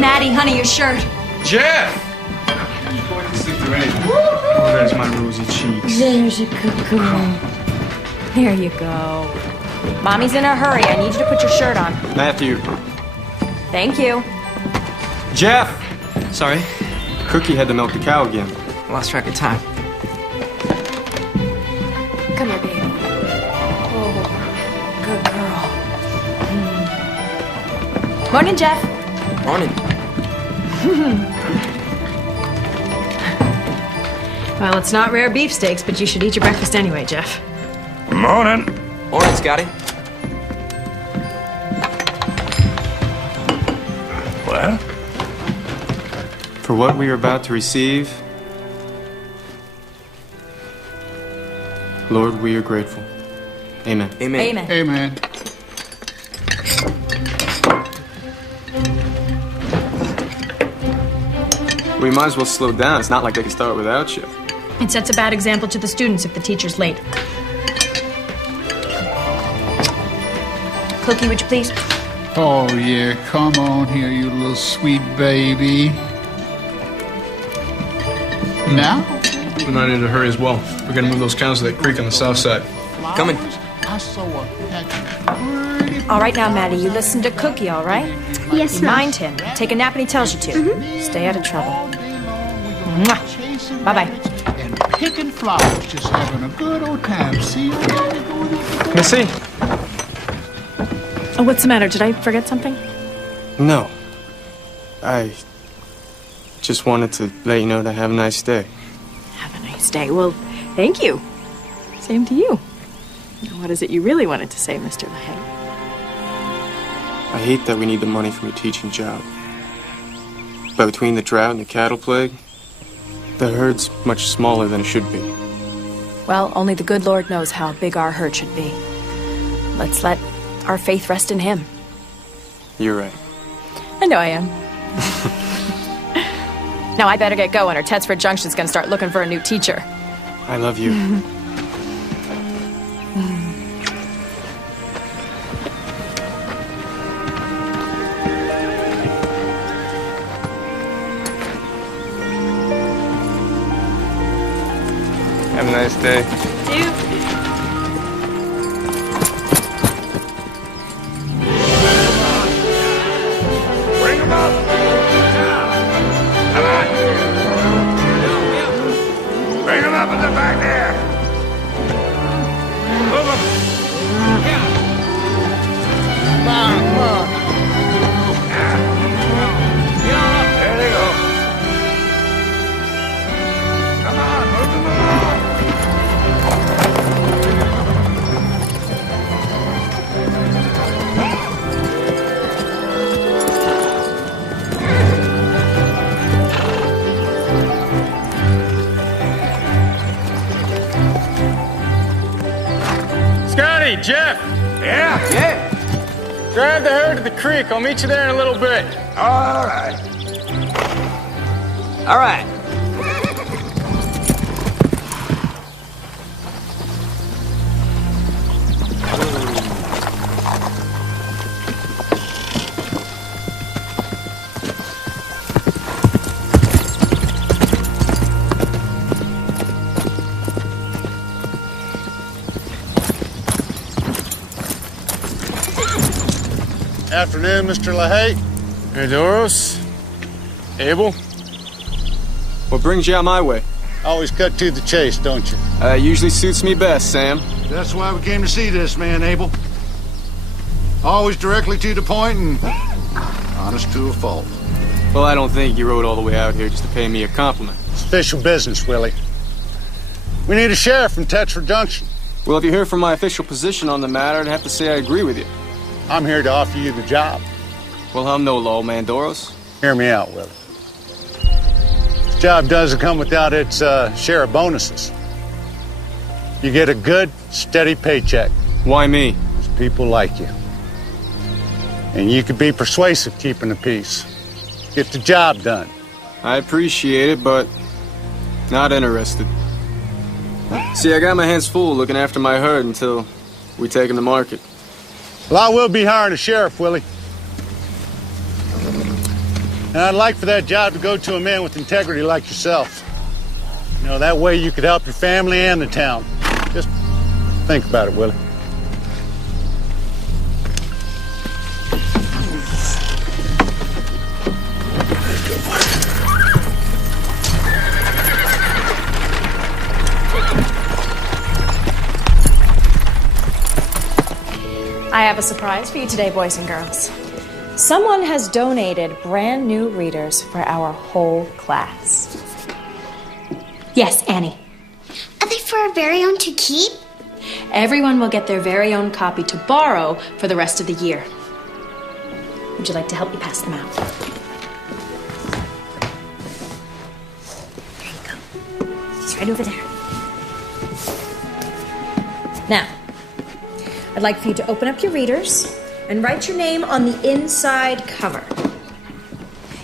Maddie, honey, your shirt. Jeff! Oh, there's my rosy cheeks. There's a good girl. There you go. Mommy's in a hurry. I need you to put your shirt on. Matthew. Thank you. Jeff! Sorry, Cookie had to milk the cow again. I lost track of time. Come here, baby. Oh, good girl. Morning, Jeff. Morning. Well, it's not rare beefsteaks, but you should eat your breakfast anyway, Jeff. Morning. Morning, Scotty. Well? For what we are about to receive, Lord, we are grateful. Amen. Amen. Amen. Amen. We might as well slow down. It's not like they can start without you. It sets a bad example to the students if the teacher's late. Cookie, would you please? Oh, yeah. Come on here, you little sweet baby. Now? We might need to hurry as well. We're gonna move those cows to that creek on the south side. Coming. I saw a pretty All right now, Maddie, you listen to Cookie, all right? Yes, You ma'am. mind him. Take a nap when he tells you to. Stay out of trouble. chasing Bye-bye. rabbits and picking flowers, just having a good old time. See you later. Missy? Oh, what's the matter? Did I forget something? No. I just wanted to let you know that I have a nice day. Have a nice day. Well, thank you. Same to you. Now, what is it you really wanted to say, Mr. LaHaye? I hate that we need the money from your teaching job. But between the drought and the cattle plague, the herd's much smaller than it should be. Well, only the good Lord knows how big our herd should be. Let's let our faith rest in Him. You're right. I know I am. Now I better get going or Tedsford Junction's gonna start looking for a new teacher. I love you. Have a nice day. Jeff! Yeah? Yeah. Drive the herd to the creek. I'll meet you there in a little bit. All right. All right. Afternoon, Mr. LaHaye. Hey, Doros. Abel. What brings you out my way? Always cut to the chase, don't you? Usually suits me best, Sam. That's why we came to see this man, Abel. Always directly to the point and honest to a fault. Well, I don't think you rode all the way out here just to pay me a compliment. It's official business, Willie. We need a sheriff from Tetford Junction. Well, if you hear from my official position on the matter, I'd have to say I agree with you. I'm here to offer you the job. Well, I'm no lawman, Doros. Hear me out, Willie. This job doesn't come without its share of bonuses. You get a good, steady paycheck. Why me? There's people like you. And you could be persuasive keeping the peace. Get the job done. I appreciate it, but not interested. See, I got my hands full looking after my herd until we take them to market. Well, I will be hiring a sheriff, Willie. And I'd like for that job to go to a man with integrity like yourself. You know, that way you could help your family and the town. Just think about it, Willie. I have a surprise for you today, boys and girls. Someone has donated brand new readers for our whole class. Yes, Annie. Are they for our very own to keep? Everyone will get their very own copy to borrow for the rest of the year. Would you like to help me pass them out? There you go. He's right over there. Now, I'd like for you to open up your readers and write your name on the inside cover.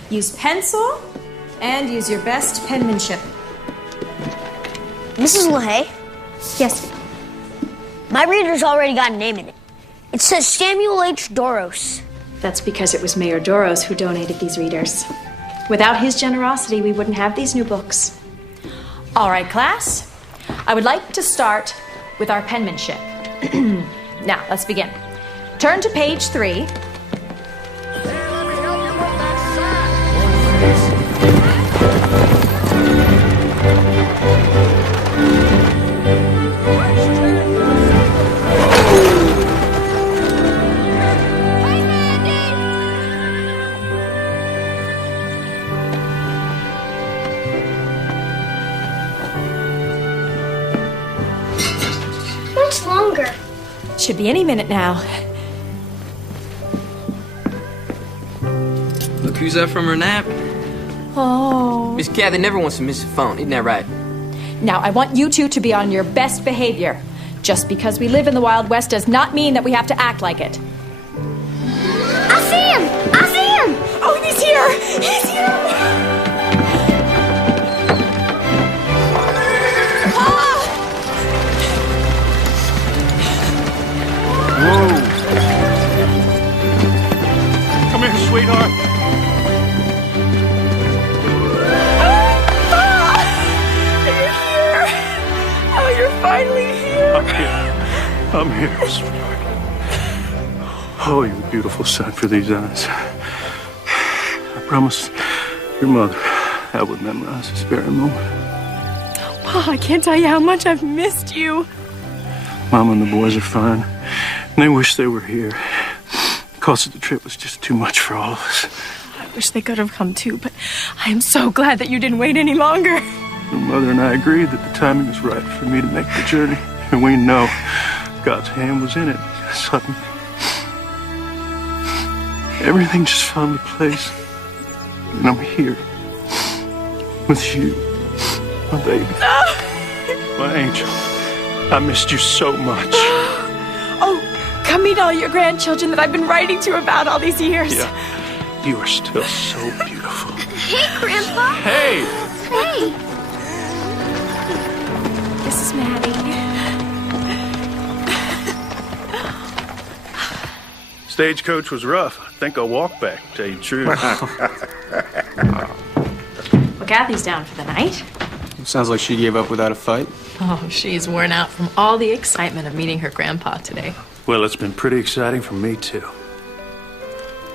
Use pencil and use your best penmanship. Mrs. LaHaye, Yes. my reader's already got a name in it. It says Samuel H. Doros. That's because it was Mayor Doros who donated these readers. Without his generosity, we wouldn't have these new books. All right, class. I would like to start with our penmanship. Now, let's begin. Turn to page 3. Much longer. Should be any minute now. Look who's up from her nap. Oh. Miss Kathy never wants to miss a phone, isn't that right? Now, I want you two to be on your best behavior. Just because we live in the Wild West does not mean that we have to act like it. I see him! I see him! Oh, he's here! He's here! Come here, sweetheart. Oh, you're finally here. I'm here, sweetheart. Oh, you're a beautiful sight for these eyes. I promised your mother I would memorize this very moment. Pa, I can't tell you how much I've missed you. Mom and the boys are fine. And they wish they were here. The cost of the trip was just too much for all of us. I wish they could have come too, but I am so glad that you didn't wait any longer. Your mother and I agreed that the timing was right for me to make the journey. And we know God's hand was in it. Suddenly, everything just fell into place. And I'm here with you, my baby, my angel. I missed you so much. Oh, meet all your grandchildren that I've been writing to about all these years. Yeah. You are still so beautiful. Hey, Grandpa. Hey! Hey. This is Maddie. Stagecoach was rough. I think I'll walk back, to tell you the truth. Well, Kathy's down for the night. Sounds like she gave up without a fight. Oh, she's worn out from all the excitement of meeting her grandpa today. Well, it's been pretty exciting for me, too.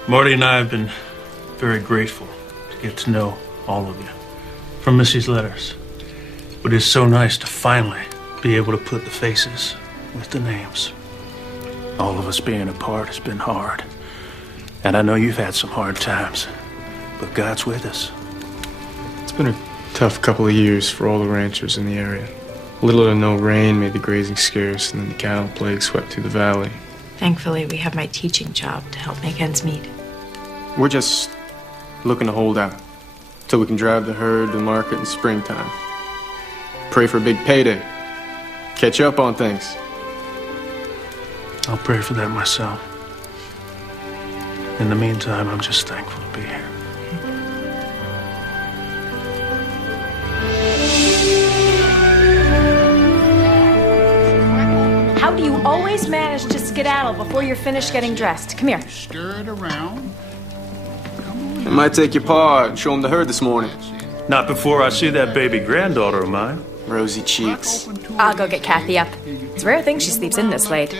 Marty and I have been very grateful to get to know all of you from Missy's letters. But it's so nice to finally be able to put the faces with the names. All of us being apart has been hard. And I know you've had some hard times, but God's with us. It's been a tough couple of years for all the ranchers in the area. Little to no rain made the grazing scarce, and then the cattle plague swept through the valley. Thankfully, we have my teaching job to help make ends meet. We're just looking to hold out till we can drive the herd to market in springtime. Pray for a big payday. Catch up on things. I'll pray for that myself. In the meantime, I'm just thankful to be here. How do you always manage to skedaddle before you're finished getting dressed? Come here. Stir it around. I might take your paw and show him the herd this morning. Not before I see that baby granddaughter of mine. Rosy cheeks. I'll go get Kathy up. It's a rare thing she sleeps in this late.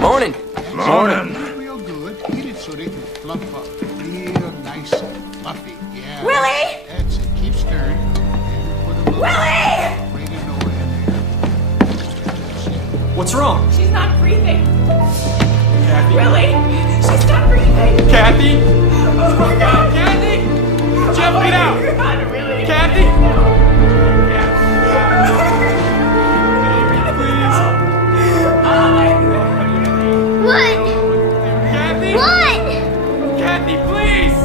Morning. Morning. Real good. Eat it so they can fluff up real nice and fluffy. Yeah. Willie! That's it. Keep stirring. Put a little oregano in there. What's wrong? She's not breathing. Kathy? Willie, she's not breathing. Kathy? Oh my God, Kathy? Jeff, get out! God, really? Kathy? What? Kathy? What? Kathy, please!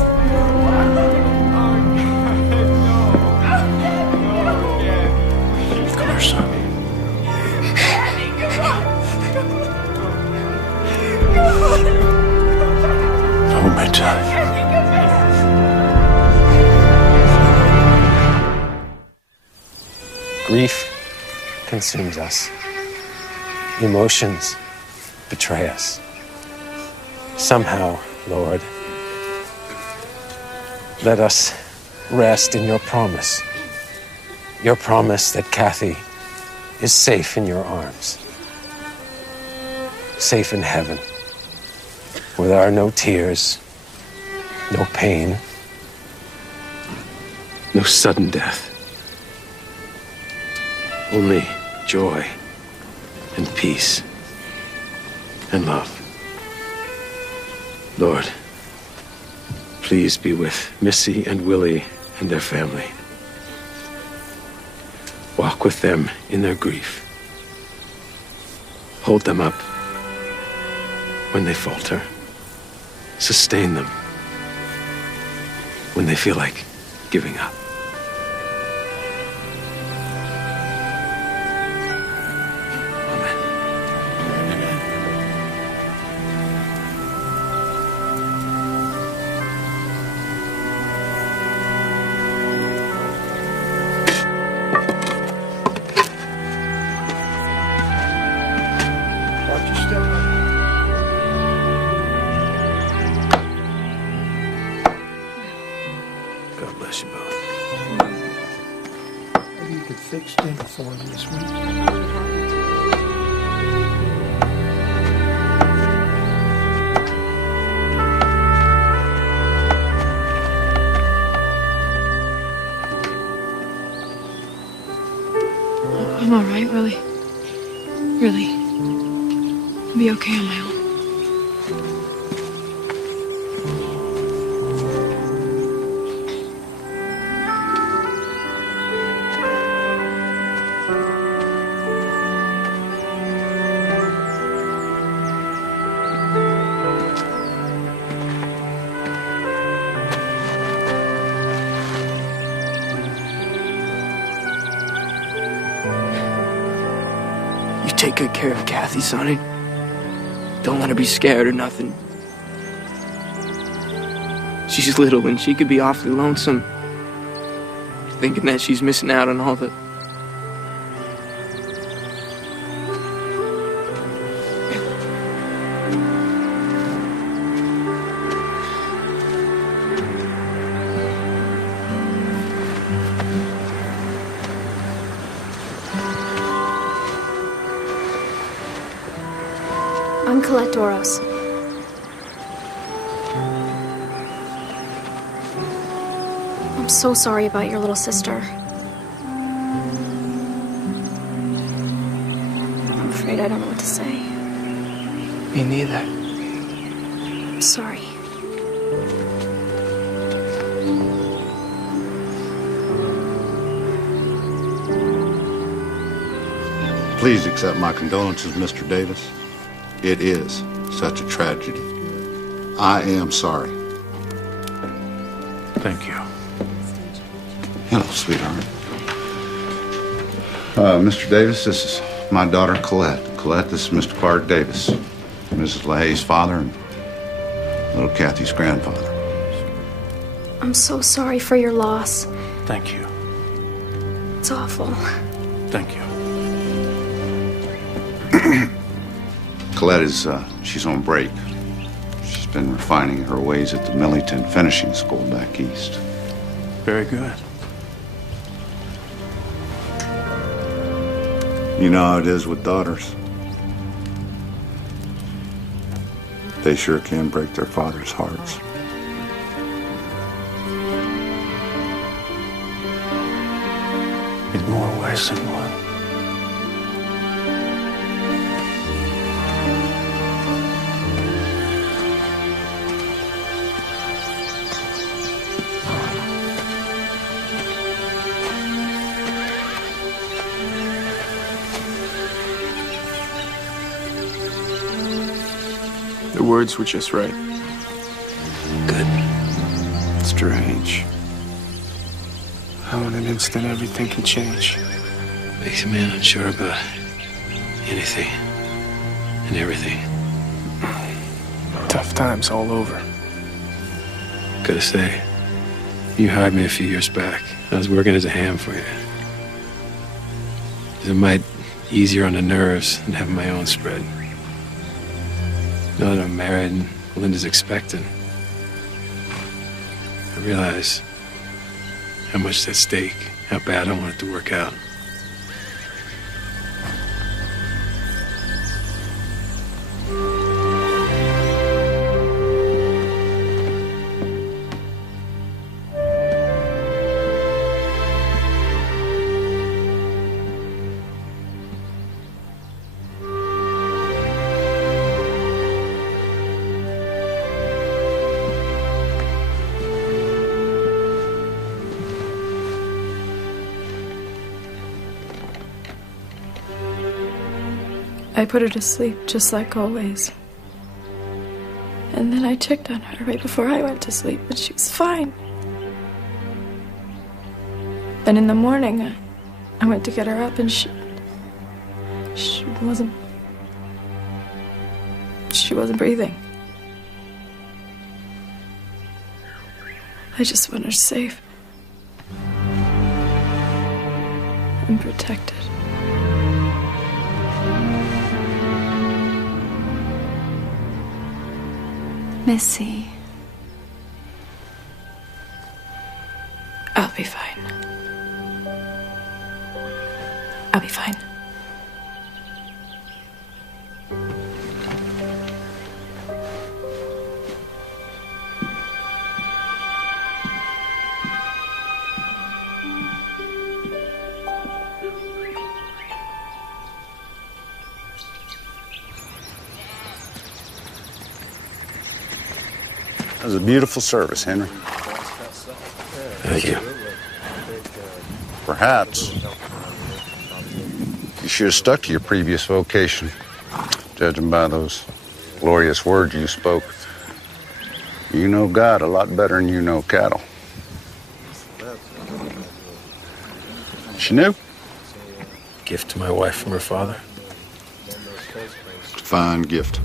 Come here, son. Hold me tight. Grief consumes us. Emotions betray us. Somehow, Lord, let us rest in your promise. Your promise that Kathy is safe in your arms. Safe in heaven, where there are no tears, no pain, no sudden death. Only joy and peace and love. Lord, please be with Missy and Willie and their family. Walk with them in their grief. Hold them up when they falter. Sustain them when they feel like giving up. Watch your step. God bless you both. Maybe you could fix dinner for me this week. I'm all right, Willie. Really. I'll be okay on my own. take good care of Kathy, Sonny. Don't let her be scared or nothing. She's little and she could be awfully lonesome, thinking that she's missing out on all the... I'm Colette Doros. I'm so sorry about your little sister. I'm afraid I don't know what to say. Me neither. I'm sorry. Please accept my condolences, Mr. Davis. It is such a tragedy. I am sorry. Thank you. Hello, sweetheart. Mr. Davis, this is my daughter, Colette. Colette, this is Mr. Clark Davis, Mrs. LaHaye's father and little Kathy's grandfather. I'm so sorry for your loss. Thank you. It's awful. Thank you. Colette is, she's on break. She's been refining her ways at the Millington Finishing School back east. Very good. You know how it is with daughters. They sure can break their fathers' hearts. In more ways than one. The words were just right. Good. Strange. How in an instant everything can change. Makes a man unsure about anything and everything. Tough times all over. Gotta say, you hired me a few years back. I was working as a ham for you. It might easier on the nerves than having my own spread. Now that I'm married and Linda's expecting, I realize how much is at stake, how bad I want it to work out. I put her to sleep, just like always. And then I checked on her right before I went to sleep, but she was fine. Then in the morning, I went to get her up, and she wasn't breathing. I just want her safe and protected. Missy. I'll be fine. I'll be fine. That was a beautiful service, Henry. Thank you. Perhaps you should have stuck to your previous vocation, judging by those glorious words you spoke. You know God a lot better than you know cattle. She knew? Gift to my wife from her father. Fine gift.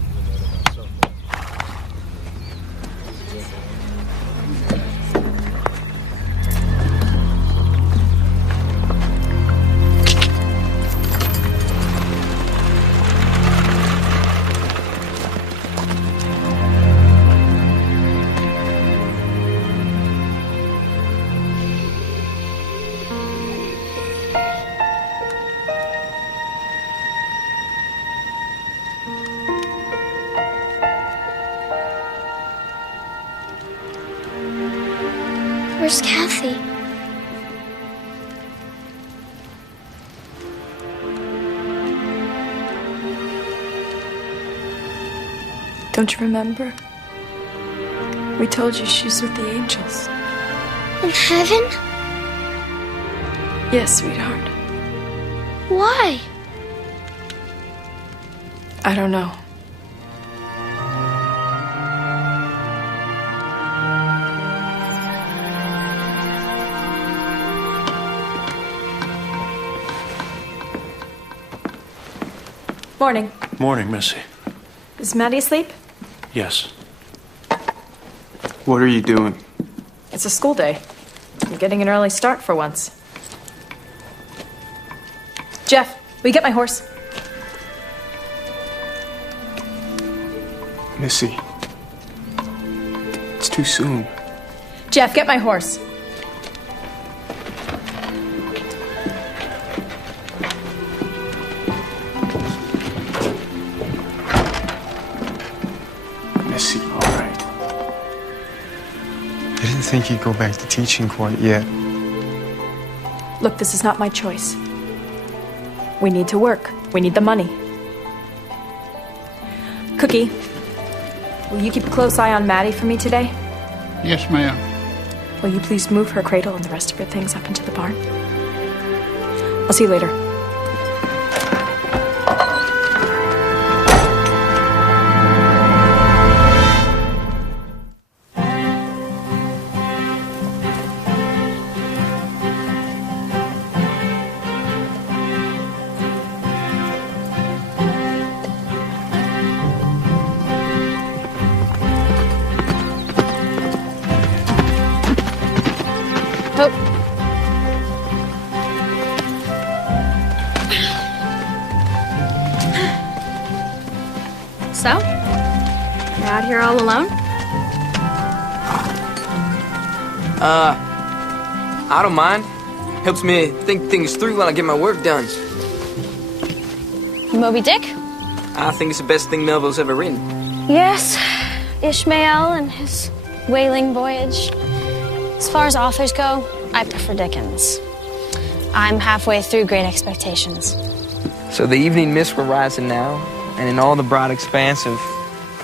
Where's Kathy? Don't you remember? We told you she's with the angels. In heaven? Yes, sweetheart. Why? I don't know. Morning. Morning, Missy. Is Maddie asleep? Yes. What are you doing? It's a school day. I'm getting an early start for once. Jeff, will you get my horse? Missy. It's too soon. Jeff, get my horse. Missy, all right. I didn't think you'd go back to teaching quite yet. Look, this is not my choice. We need to work. We need the money. Cookie, will you keep a close eye on Maddie for me today? Yes, ma'am. Will you please move her cradle and the rest of her things up into the barn? I'll see you later. So? You're out here all alone? I don't mind. Helps me think things through when I get my work done. Moby Dick? I think it's the best thing Melville's ever written. Yes. Ishmael and his whaling voyage. As far as authors go, I prefer Dickens. I'm halfway through Great Expectations. So the evening mists were rising now, and in all the broad expanse of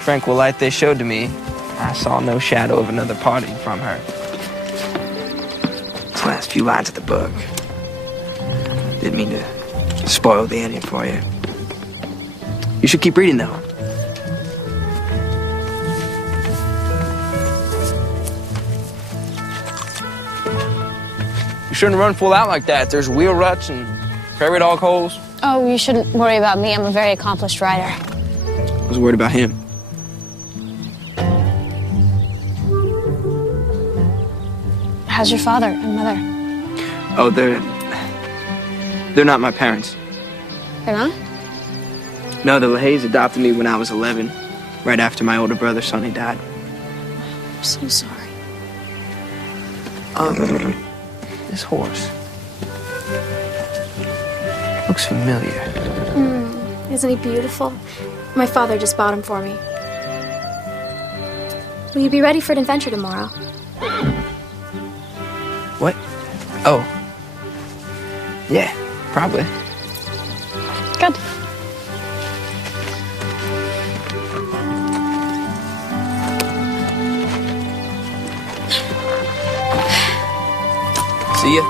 tranquil light they showed to me, I saw no shadow of another parting from her. These last few lines of the book. Didn't mean to spoil the ending for you. You should keep reading, though. You shouldn't run full out like that. There's wheel ruts and prairie dog holes. Oh, you shouldn't worry about me. I'm a very accomplished writer. I was worried about him. How's your father and mother? Oh, they're not my parents. They're not? No, the LaHaye's adopted me when I was 11, right after my older brother Sonny died. I'm so sorry. This horse looks familiar. Isn't he beautiful? My father just bought him for me. Will you be ready for an adventure tomorrow? What? Oh. Yeah, probably. Good. See ya.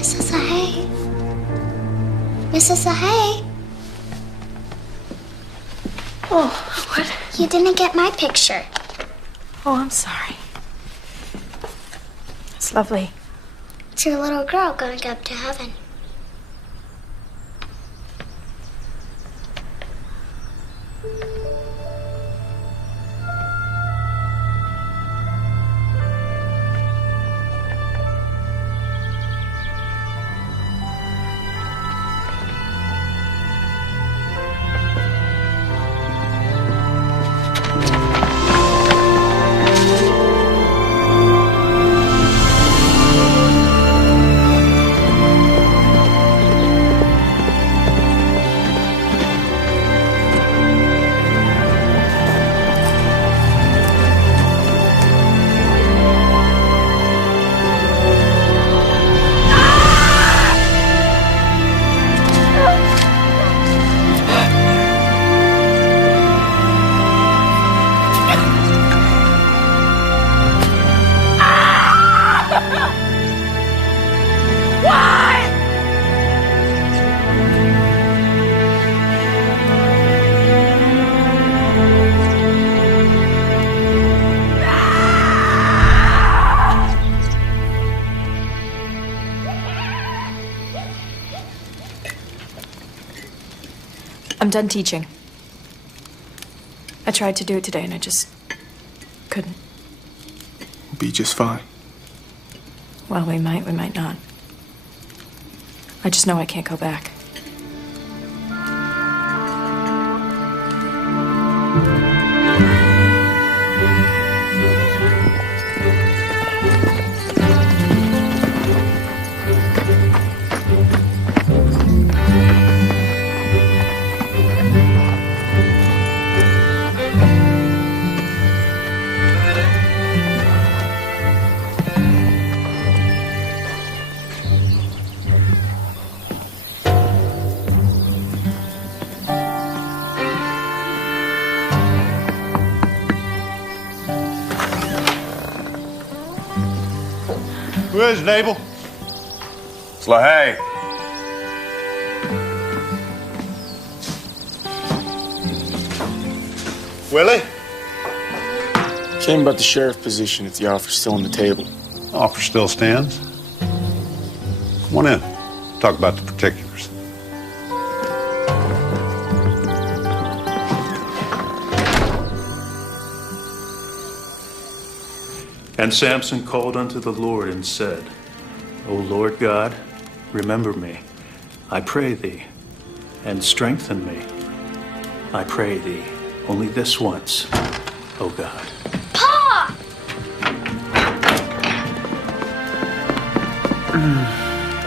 Mrs. Hay. Mrs. Hay. Oh, what? You didn't get my picture. Oh, I'm sorry. It's lovely. It's your little girl going up to heaven. I'm done teaching. I tried to do it today and I just couldn't. We'll be just fine. Well, we might not. I just know I can't go back. Who is it, Abel? It's LaHaye. Willie? Came about the sheriff position if the offer's still on the table. Offer still stands. Come on in. Talk about the particulars. And Samson called unto the Lord and said, O Lord God, remember me, I pray thee, and strengthen me. I pray thee, only this once, O God. Pa!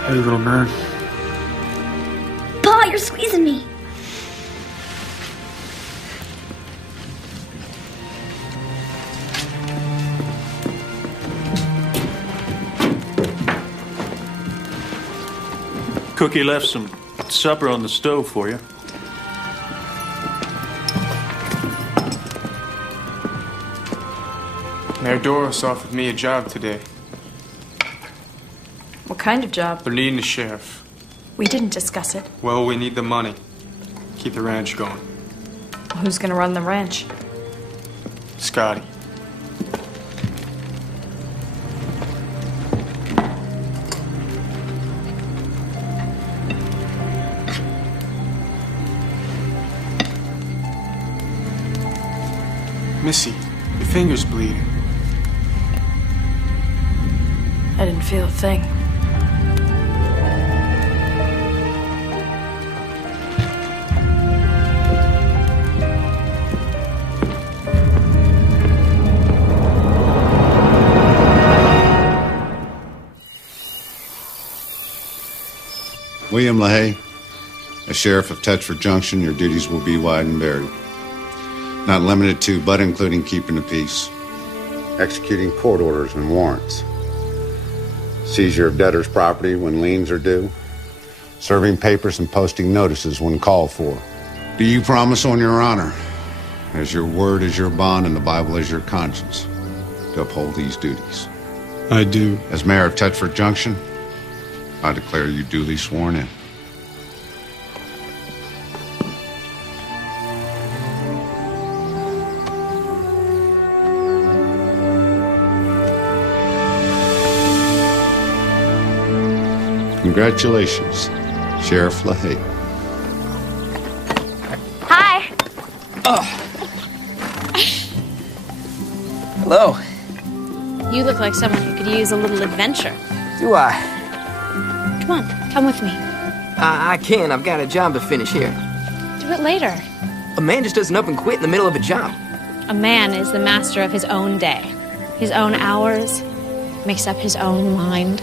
Hey, little man. Pa, you're squeezing me. Cookie left some supper on the stove for you. Mayor Doros offered me a job today. What kind of job? They're needing a sheriff. We didn't discuss it. Well, we need the money. Keep the ranch going. Who's gonna run the ranch? Scotty. Missy, your finger's bleeding. I didn't feel a thing. William LaHaye, as Sheriff of Tetford Junction, your duties will be wide and varied. Not limited to, but including keeping the peace, executing court orders and warrants, seizure of debtors' property when liens are due, serving papers and posting notices when called for. Do you promise on your honor, as your word is your bond and the Bible is your conscience, to uphold these duties? I do. As mayor of Tetford Junction, I declare you duly sworn in. Congratulations, Sheriff LaHaye. Hi. Hello. You look like someone who could use a little adventure. Do I? Come on, come with me. I can't. I've got a job to finish here. Do it later. A man just doesn't up and quit in the middle of a job. A man is the master of his own day, his own hours, makes up his own mind.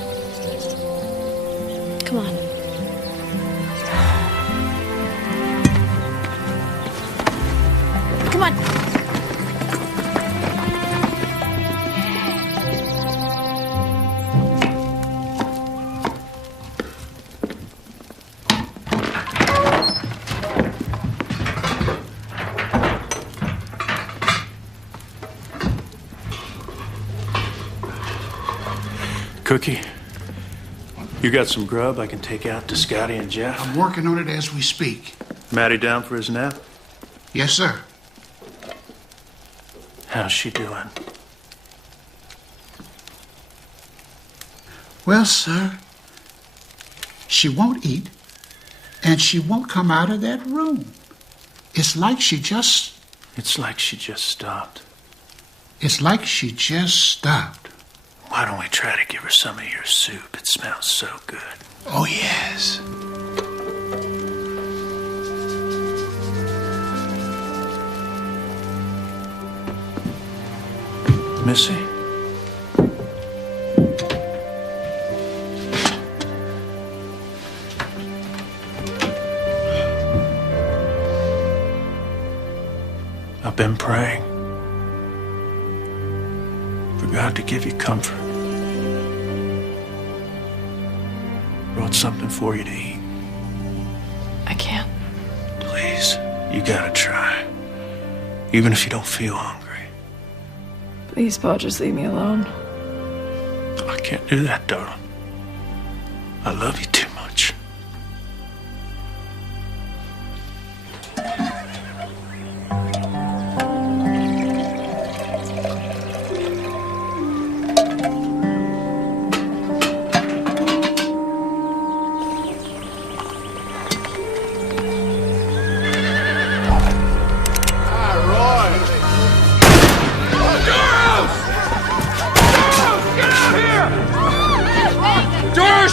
Come on. Come on. Cookie, you got some grub I can take out to Scotty and Jeff? I'm working on it as we speak. Maddie down for his nap? Yes, sir. How's she doing? Well, sir, she won't eat, and she won't come out of that room. It's like she just... It's like she just stopped. It's like she just stopped. Why don't we try to give her some of your soup? It smells so good. Oh, yes. Missy? I've been praying for God to give you comfort. Brought something for you to eat. I can't. Please, you gotta try. Even if you don't feel hungry. Please, Paul, just leave me alone. I can't do that, darling. I love you too much.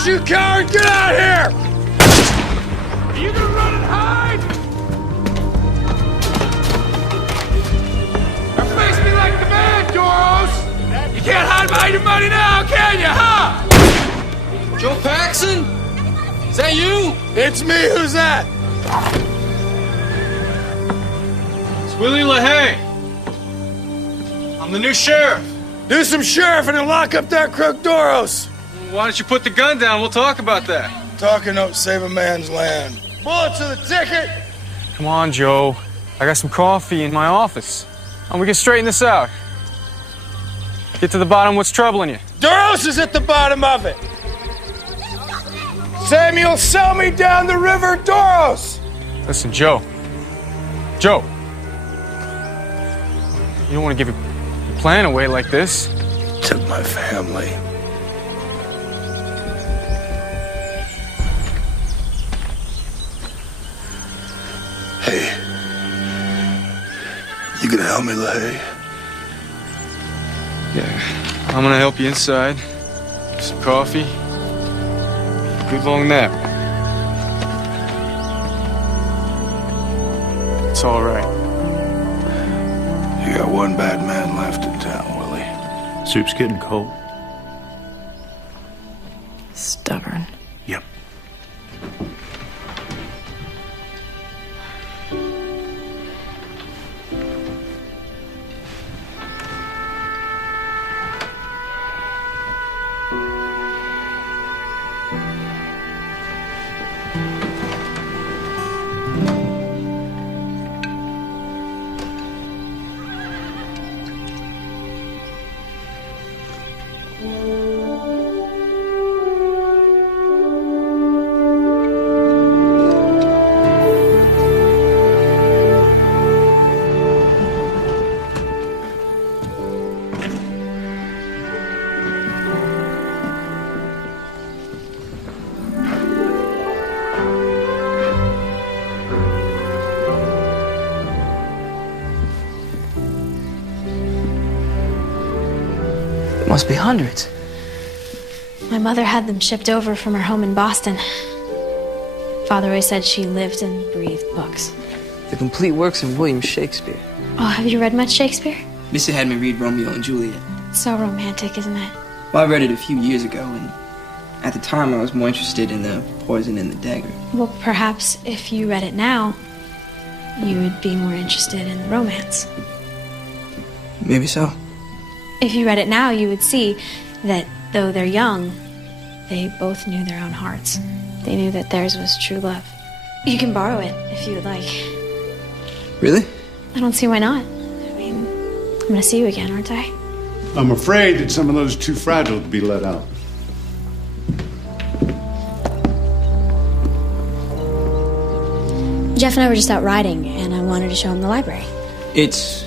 You coward, get out here! Are you gonna run and hide? Or face me like the man, Doros! You can't hide behind your money now, can you, huh? Joe Paxson? Is that you? It's me, who's that? It's Willie LaHaye. I'm the new sheriff. Do some sheriff and then lock up that crook Doros. Why don't you put the gun down? We'll talk about that. Talking don't save a man's land. Bullets to the ticket! Come on, Joe. I got some coffee in my office. And we can straighten this out. Get to the bottom of what's troubling you. Doros is at the bottom of it. Samuel, sell me down the river, Doros! Listen, Joe. Joe. You don't want to give your plan away like this. Took my family. Hey, you gonna help me, LaHaye? Yeah, I'm gonna help you inside. Some coffee. Good long nap. It's all right. You got one bad man left in town, Willie. Soup's getting cold. Stubborn. Yep. must be hundreds. My mother had them shipped over from her home in Boston. Father always said she lived and breathed books. The complete works of William Shakespeare. Oh, have you read much Shakespeare? Missy had me read Romeo and Juliet. So romantic, isn't it? Well, I read it a few years ago, and at the time I was more interested in the poison in the dagger. Well, perhaps if you read it now, you would be more interested in the romance. Maybe so. If you read it now, you would see that though they're young, they both knew their own hearts. They knew that theirs was true love. You can borrow it if you would like. Really? I don't see why not. I mean, I'm gonna see you again, aren't I? I'm afraid that some of those are too fragile to be let out. Jeff and I were just out riding, and I wanted to show him the library. It's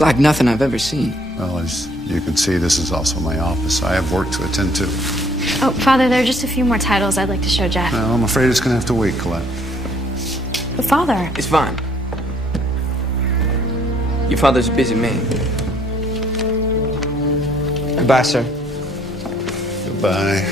like nothing I've ever seen. Well, as you can see, this is also my office. I have work to attend to. Oh, Father, there are just a few more titles I'd like to show Jeff. Well, I'm afraid it's going to have to wait, Colette. But Father... It's fine. Your father's a busy man. Goodbye, sir. Goodbye.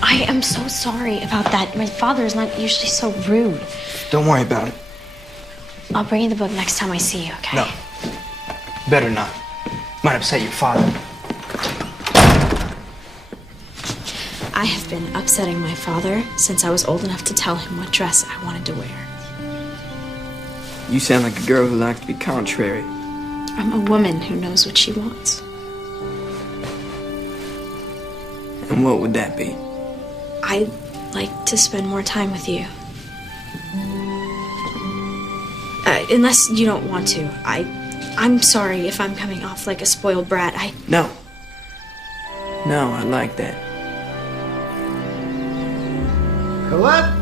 I am so sorry about that. My father is not usually so rude. Don't worry about it. I'll bring you the book next time I see you, okay? No. Better not. Might upset your father. I have been upsetting my father since I was old enough to tell him what dress I wanted to wear. You sound like a girl who likes to be contrary. I'm a woman who knows what she wants. And what would that be? I'd like to spend more time with you. Unless you don't want to. I'm sorry if I'm coming off like a spoiled brat. No. No, I like that. Colette?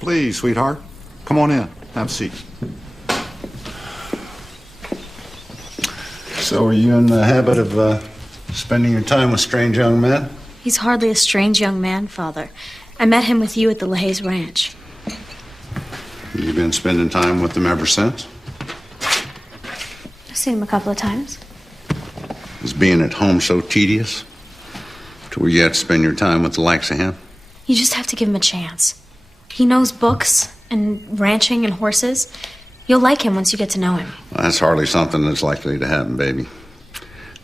Please, sweetheart. Come on in. Have a seat. So are you in the habit of spending your time with strange young men? He's hardly a strange young man, Father. I met him with you at the LaHaye's ranch. You've been spending time with them ever since? I've seen him a couple of times. Is being at home so tedious to where you have to spend your time with the likes of him? You just have to give him a chance. He knows books and ranching and horses. You'll like him once you get to know him. Well, that's hardly something that's likely to happen, baby.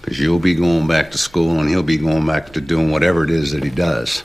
Because you'll be going back to school and he'll be going back to doing whatever it is that he does.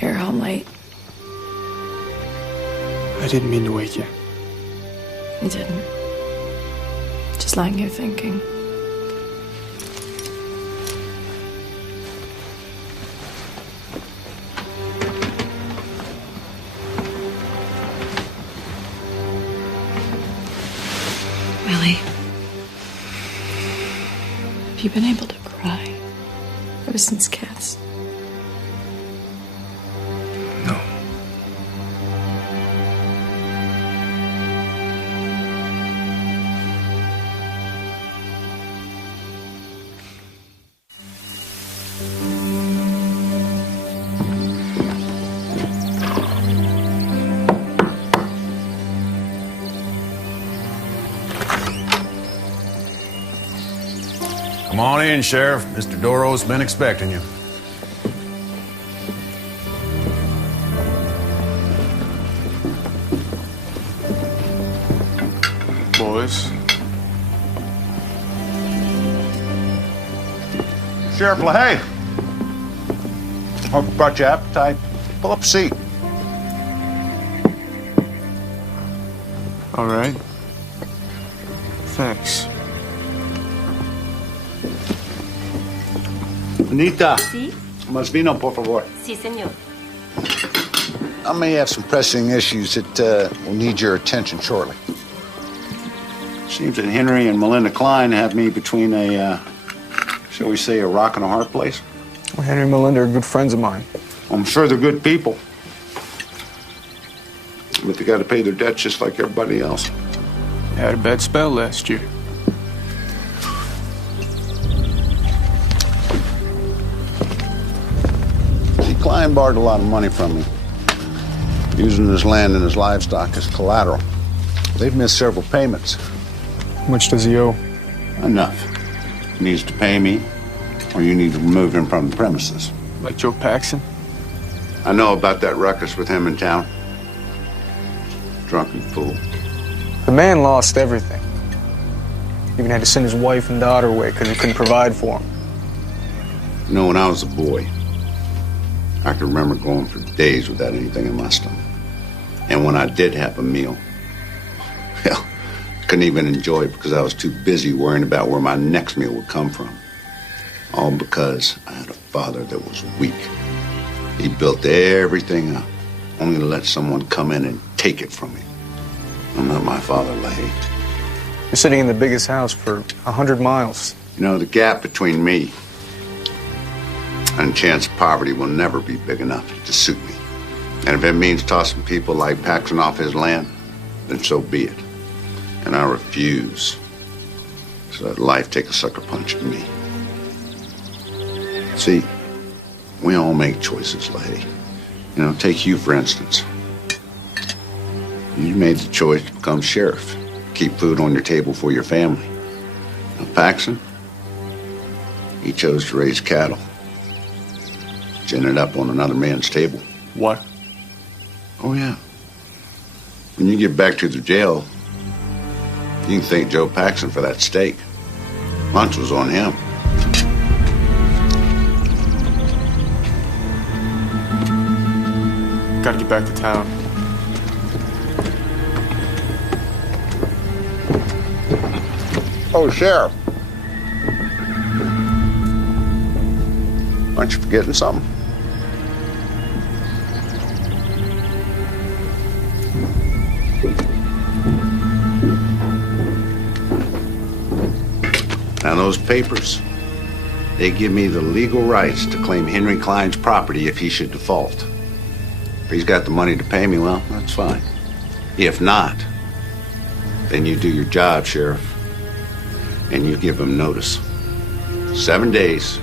You're home late. I didn't mean to wake you. You didn't. Just lying here thinking. Willie. you been able to cry ever since Kath's? No. Come on in, Sheriff. Mr. Doro's been expecting you. Boys. Sheriff LaHaye. Hope brought you appetite. Pull up a seat. All right. Thanks. Anita. Sí? Más vino, por favor. Sí, señor. I may have some pressing issues that will need your attention shortly. Seems that Henry and Melinda Klein have me between a, shall we say, a rock and a hard place. Well, Henry and Melinda are good friends of mine. I'm sure they're good people. But they got to pay their debts just like everybody else. Had a bad spell last year. See, Klein borrowed a lot of money from me, using his land and his livestock as collateral. They've missed several payments. How much does he owe? Enough. He needs to pay me, or you need to remove him from the premises. Like Joe Paxson? I know about that ruckus with him in town. Drunken fool. The man lost everything. Even had to send his wife and daughter away because he couldn't provide for them. You know, when I was a boy, I could remember going for days without anything in my stomach. And when I did have a meal, hell, I couldn't even enjoy it because I was too busy worrying about where my next meal would come from. All because I had a father that was weak. He built everything up, only to let someone come in and take it from me. I'm not my father, LaHaye. You're sitting in the biggest house for 100 miles. You know, the gap between me and chance of poverty will never be big enough to suit me. And if it means tossing people like Paxson off his land, then so be it. And I refuse to let life take a sucker punch at me. See, we all make choices, LaHaye. You know, take you, for instance. You made the choice to become sheriff, keep food on your table for your family. Now, Paxson, he chose to raise cattle, gin it up on another man's table. What? Oh, yeah. When you get back to the jail, you can thank Joe Paxson for that steak. Lunch was on him. Gotta get back to town. Oh, Sheriff. Aren't you forgetting something? Now, those papers, they give me the legal rights to claim Henry Klein's property if he should default. If he's got the money to pay me, well, that's fine. If not, then you do your job, Sheriff, and you give him notice. 7 days,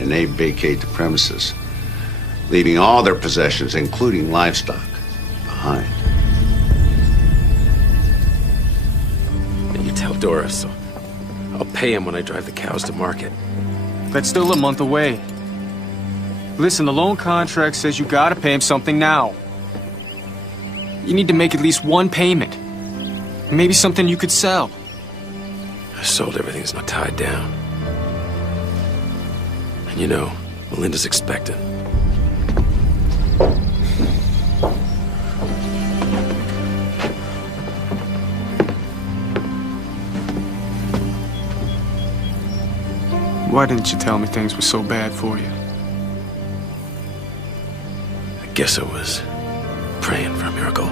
and they vacate the premises, leaving all their possessions, including livestock, behind. And you tell Doris, so I'll pay him when I drive the cows to market. That's still a month away. Listen, the loan contract says you gotta pay him something now. You need to make at least one payment. Maybe something you could sell. I sold everything that's not tied down. And you know, Melinda's expecting. Why didn't you tell me things were so bad for you? I guess I was praying for a miracle.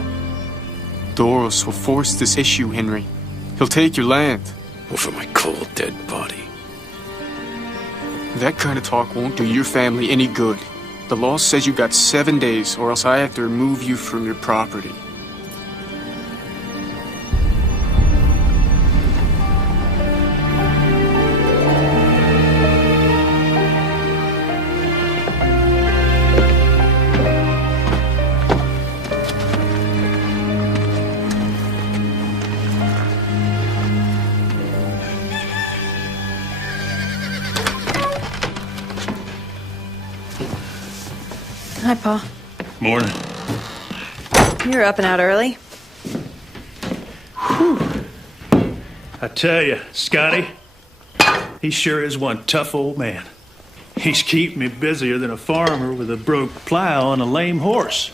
Doros will force this issue, Henry. He'll take your land. Well, for my cold, dead body. That kind of talk won't do your family any good. The law says you got 7 days, or else I have to remove you from your property. Hi, Pa. Morning. You're up and out early. I tell you, Scotty, he sure is one tough old man. He's keeping me busier than a farmer with a broke plow and a lame horse.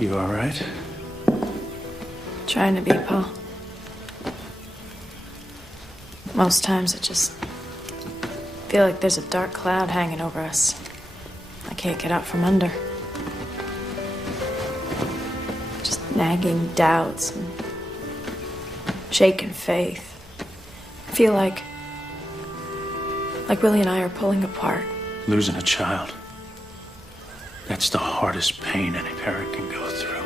You all right? Trying to be, Pa. Most times I just feel like there's a dark cloud hanging over us. I can't get out from under. Just nagging doubts and shaken faith. I feel like Willie and I are pulling apart. Losing a child. That's the hardest pain any parent can go through.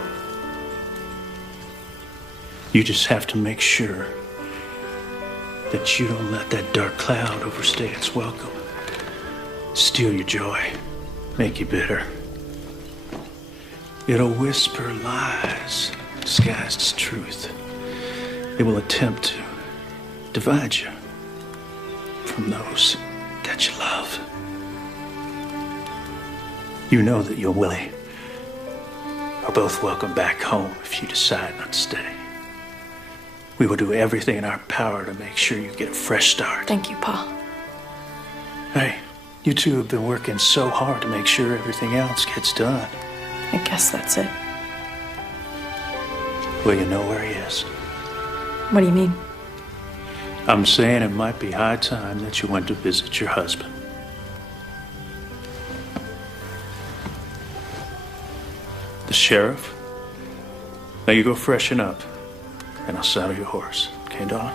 You just have to make sure that you don't let that dark cloud overstay its welcome. Steal your joy. Make you bitter. It'll whisper lies disguised as truth. It will attempt to divide you from those that you love. You know that you and Willie are both welcome back home if you decide not to stay. We will do everything in our power to make sure you get a fresh start. Thank you, Pa. Hey, you two have been working so hard to make sure everything else gets done. I guess that's it. Well, you know where he is. What do you mean? I'm saying it might be high time that you went to visit your husband. The sheriff? Now you go freshen up, and I'll saddle your horse. Okay, darling?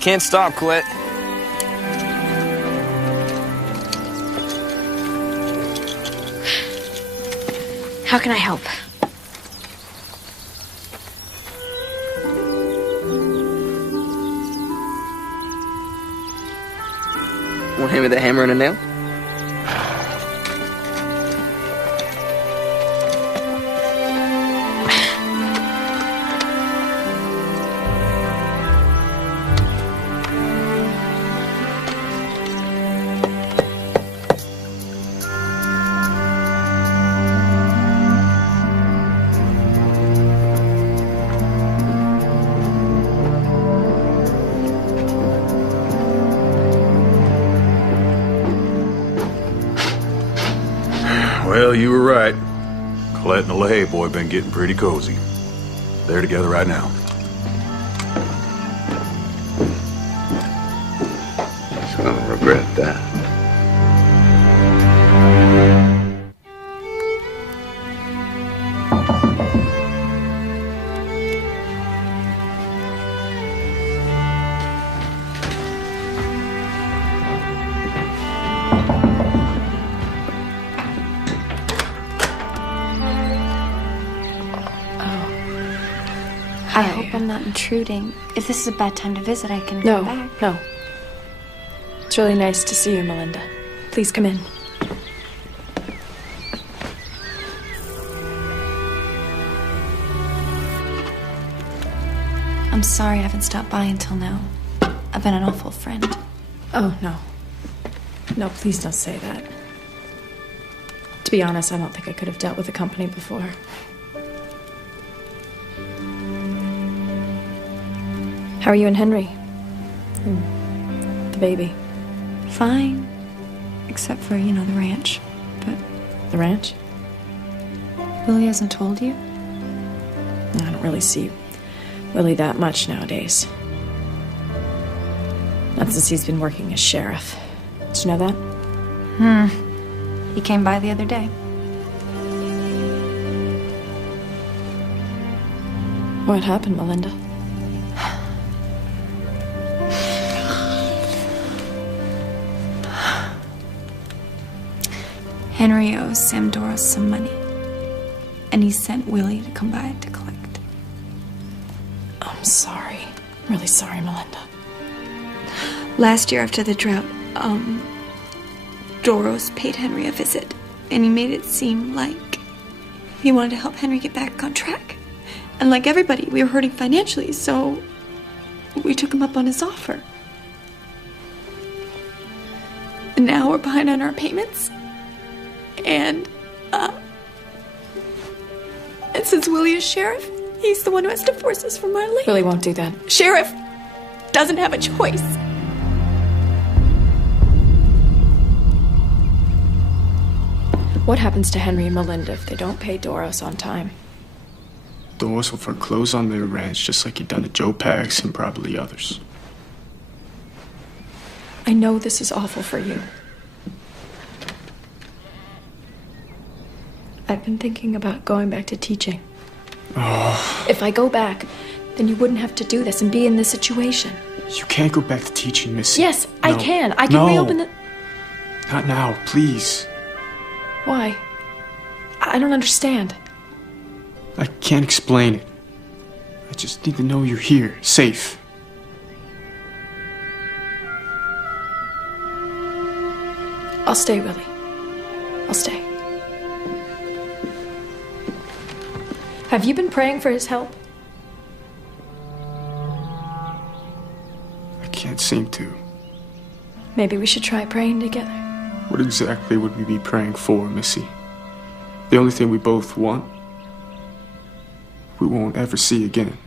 Can't stop, Colette. How can I help? Want hand me the hammer and a nail? Well, you were right. Colette and the LaHaye boy been getting pretty cozy. They're together right now. He's gonna regret that. I hope I'm not intruding. If this is a bad time to visit, I can No, come back. no. It's really nice to see you, Melinda. Please come in. I'm sorry I haven't stopped by until now. I've been an awful friend. Oh, no. No, please don't say that. To be honest, I don't think I could have dealt with the company before. How are you and Henry? And the baby? Fine. Except for, the ranch. But The ranch? Willie hasn't told you? I don't really see Willie that much nowadays. Not since he's been working as sheriff. Did you know that? He came by the other day. What happened, Melinda? Henry owes Sam Doros some money. And he sent Willie to come by to collect. I'm sorry. Really sorry, Melinda. Last year after the drought, Doros paid Henry a visit. And he made it seem like he wanted to help Henry get back on track. And like everybody, we were hurting financially, so we took him up on his offer. And now we're behind on our payments. And since Willie is sheriff, he's the one who has to force us from our land. Willie won't do that. Sheriff doesn't have a choice. What happens to Henry and Melinda if they don't pay Doros on time? Doros will foreclose on their ranch just like he done to Joe Pax and probably others. I know this is awful for you. I've been thinking about going back to teaching. Oh. If I go back, then you wouldn't have to do this and be in this situation. You can't go back to teaching, Missy. Yes, No. I can. I can reopen the... Not now, please. Why? I don't understand. I can't explain it. I just need to know you're here, safe. I'll stay, Willie. I'll stay. Have you been praying for his help? I can't seem to. Maybe we should try praying together. What exactly would we be praying for, Missy? The only thing we both want, we won't ever see again.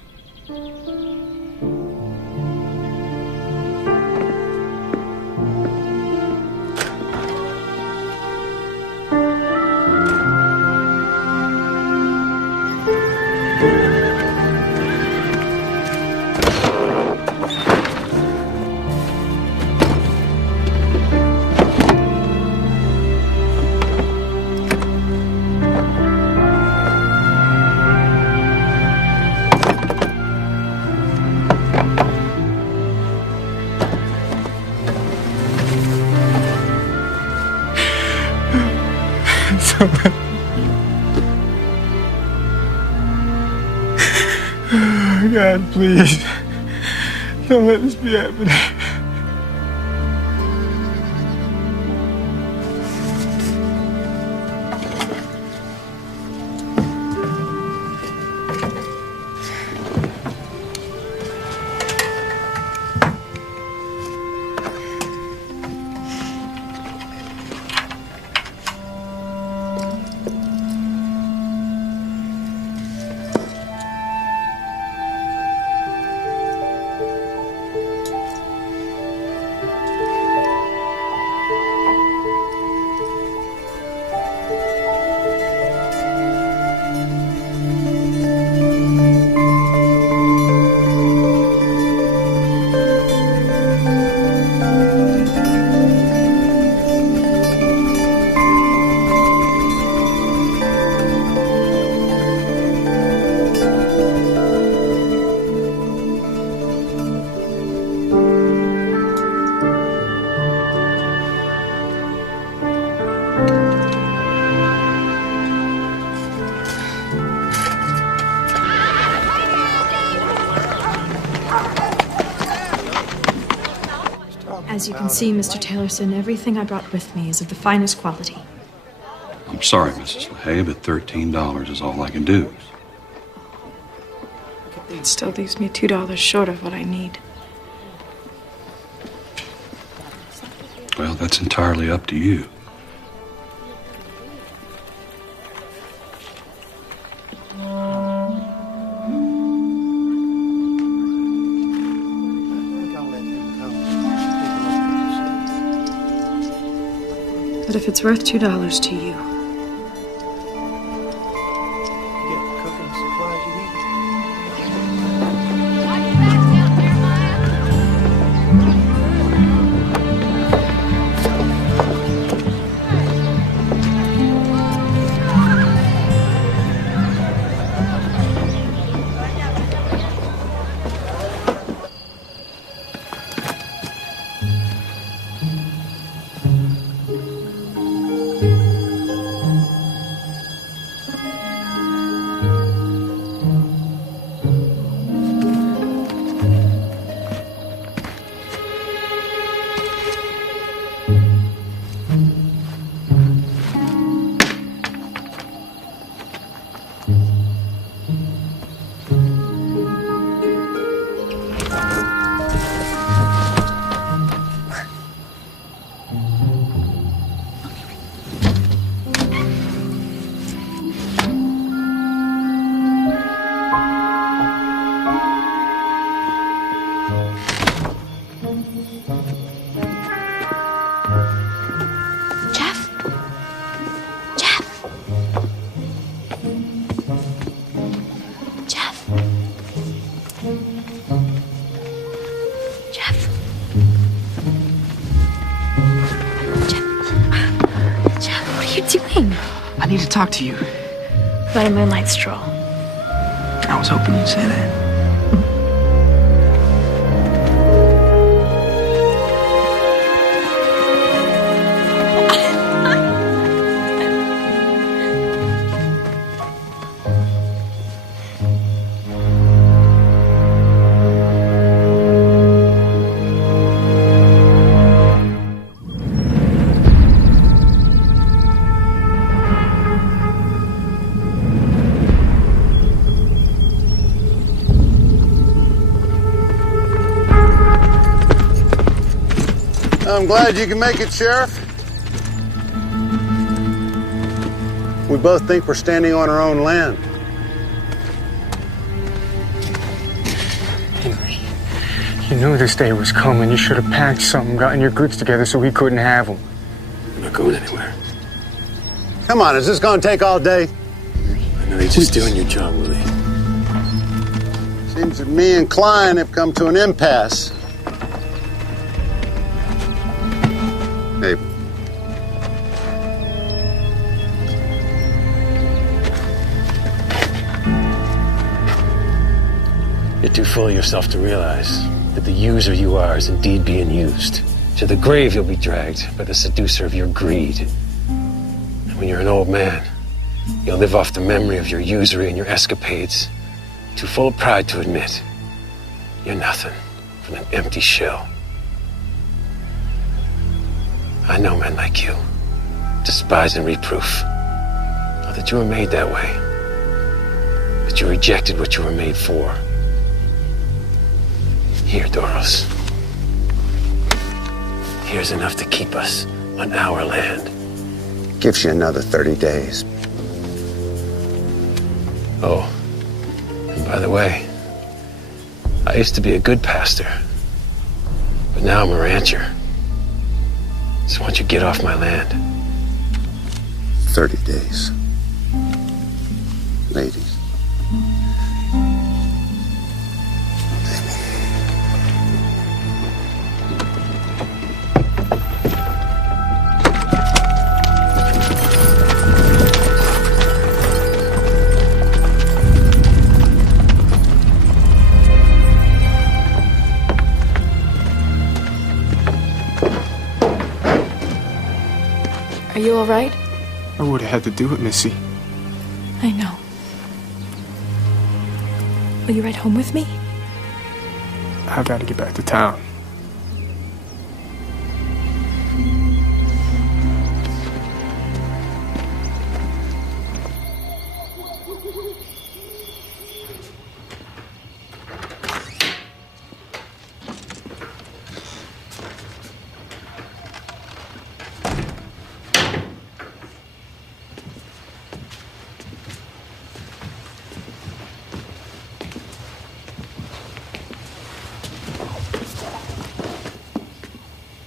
Oh, God, please. Don't let this be happening. As you can see, Mr. Taylorson, everything I brought with me is of the finest quality. I'm sorry, Mrs. LaHaye, but $13 is all I can do. It still leaves me $2 short of what I need. Well, that's entirely up to you. But if it's worth $2 to you, I need to talk to you. about a moonlight stroll. I was hoping you'd say that. I'm glad you can make it, Sheriff. We both think we're standing on our own land. Henry, you knew this day was coming. You should have packed something, gotten your goods together so we couldn't have them. I'm not going anywhere. Come on, is this going to take all day? I know you're just doing your job, Willie. Seems that me and Klein have come to an impasse. Hey. You're too full of yourself to realize that the user you are is indeed being used. To the grave you'll be dragged by the seducer of your greed. And when you're an old man, you'll live off the memory of your usury and your escapades. Too full of pride to admit you're nothing but an empty shell. I know men like you, despise and reproof. Not that you were made that way, but you rejected what you were made for. Here, Doros. Here's enough to keep us on our land. Gives you another 30 days. Oh, and by the way, I used to be a good pastor, but now I'm a rancher. So why don't you get off my land? 30 days. Ladies. Are you all right? I would have had to do it, Missy. I know. Will you ride home with me? I gotta get back to town.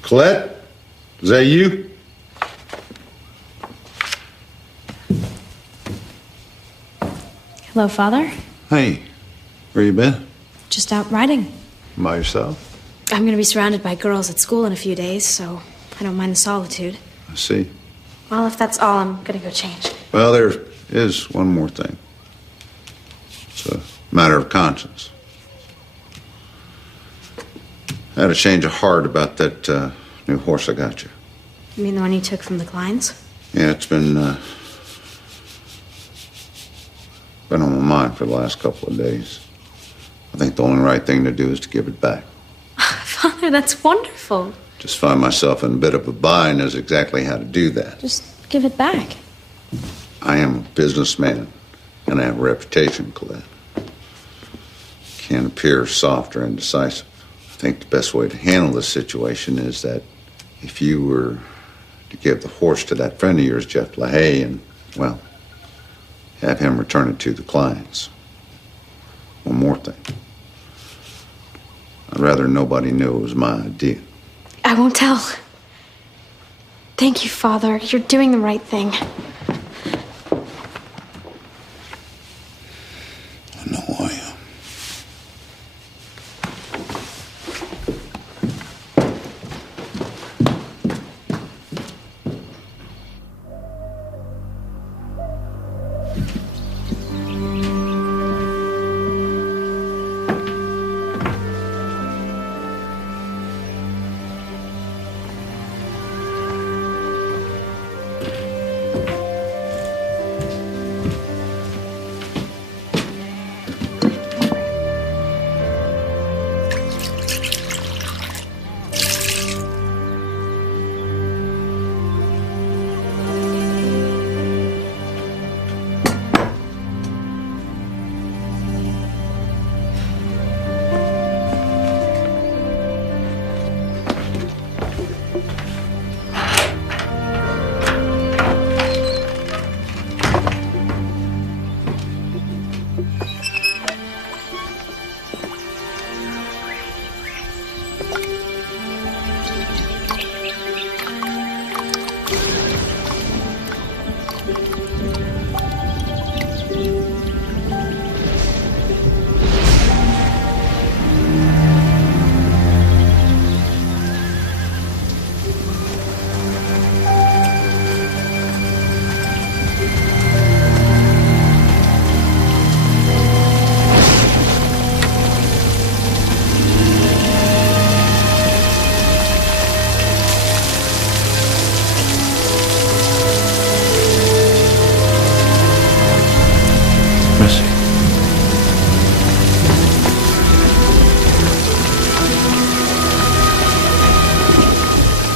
Colette, is that you? Hello, Father. Hey, where you been? Just out riding. By yourself? I'm going to be surrounded by girls at school in a few days, so I don't mind the solitude. I see. Well, if that's all, I'm going to go change. Well, there is one more thing. It's a matter of conscience. I had a change of heart about that new horse I got you. You mean the one you took from the Kleins? Yeah, it's been on my mind for the last couple of days. I think the only right thing to do is to give it back. Father, that's wonderful. Just find myself in a bit of a bind as exactly how to do that. Just give it back. I am a businessman, and I have a reputation, Colette. Can't appear soft or indecisive. I think the best way to handle this situation is that if you were to give the horse to that friend of yours, Jeff LaHaye, and, well, have him return it to the clients. One more thing. I'd rather nobody knew it was my idea. I won't tell. Thank you, Father. You're doing the right thing. I know I am.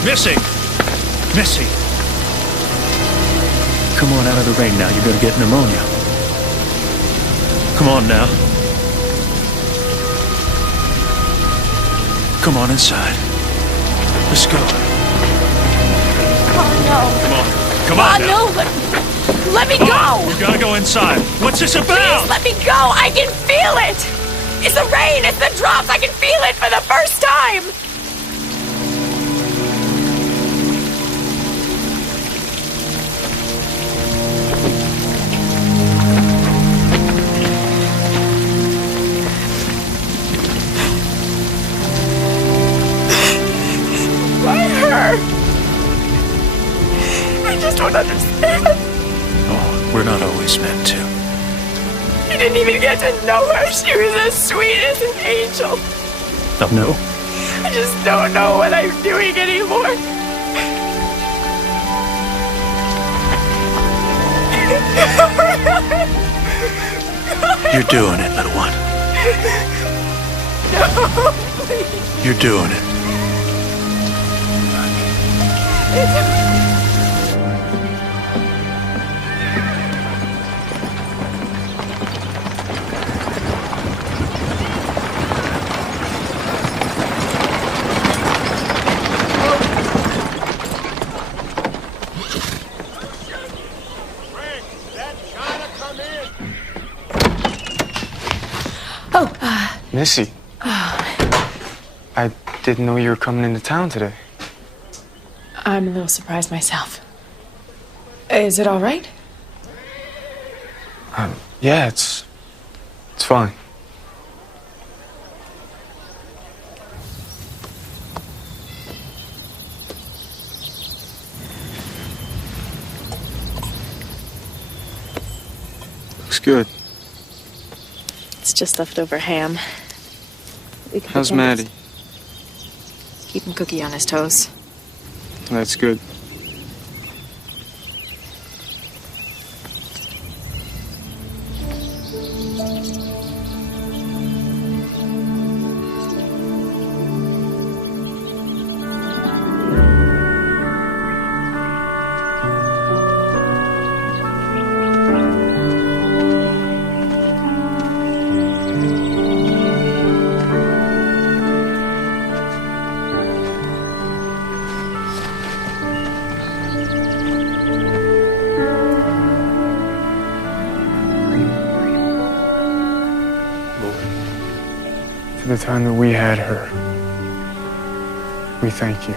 Missy! Missy! Come on out of the rain now. You're gonna get pneumonia. Come on now. Come on inside. Let's go. Oh, no. Come on. Come on now. No, let me go! We gotta go inside. What's this about? Please, let me go! I can feel it! It's the rain, it's the drops, I can feel it for the first time! I just don't understand. Oh, we're not always meant to. You didn't even get to know her. She was as sweet as an angel. Oh, no? I just don't know what I'm doing anymore. You're doing it, little one. No, please. You're doing it. Missy. I didn't know you were coming into town today. I'm a little surprised myself. Is it all right? Yeah, it's fine. Looks good. It's just leftover ham. We could How's pretend Maddie? it's- Keeping Cookie on his toes. That's good. For the time that we had her, we thank you.